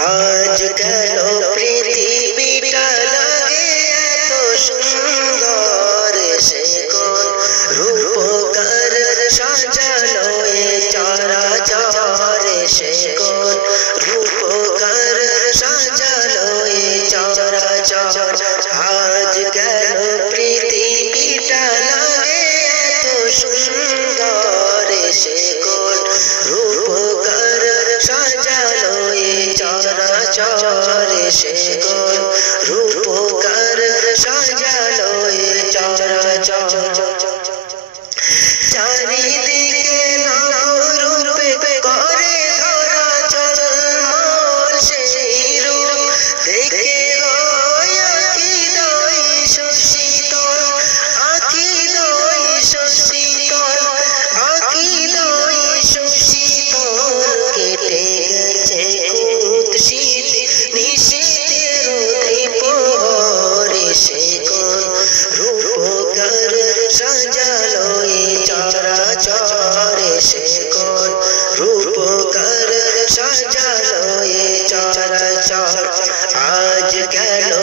আজ কেন পৃথিবীটা লাগে এত সুন্দর, সে কোন রূপকার সাজালো এ চরাচর, সে কোন রূপকার সাজালো এ চরাচর। আজ কেন পৃথিবীটা লাগে এত সুন্দর, সে কোন রূপকার সাজালো এ চরাচর, সে কোন রূপকার সাজালো এ চরাচর। চারিদিকে নবরূপে করে ধরা ঝলমল, সেই রূপ দেখে হয় আঁখি দই শশীতল, আঁখি দই শশীতল, আঁখি দই শশীতল। কেটে গেছে কুৎসিত নিশীথের দ্বীপহরে, সে কোন রূপকার সাজালো এ চরাচর, সে কোন রূপকার সাজালো এ চরাচর। আজ কেন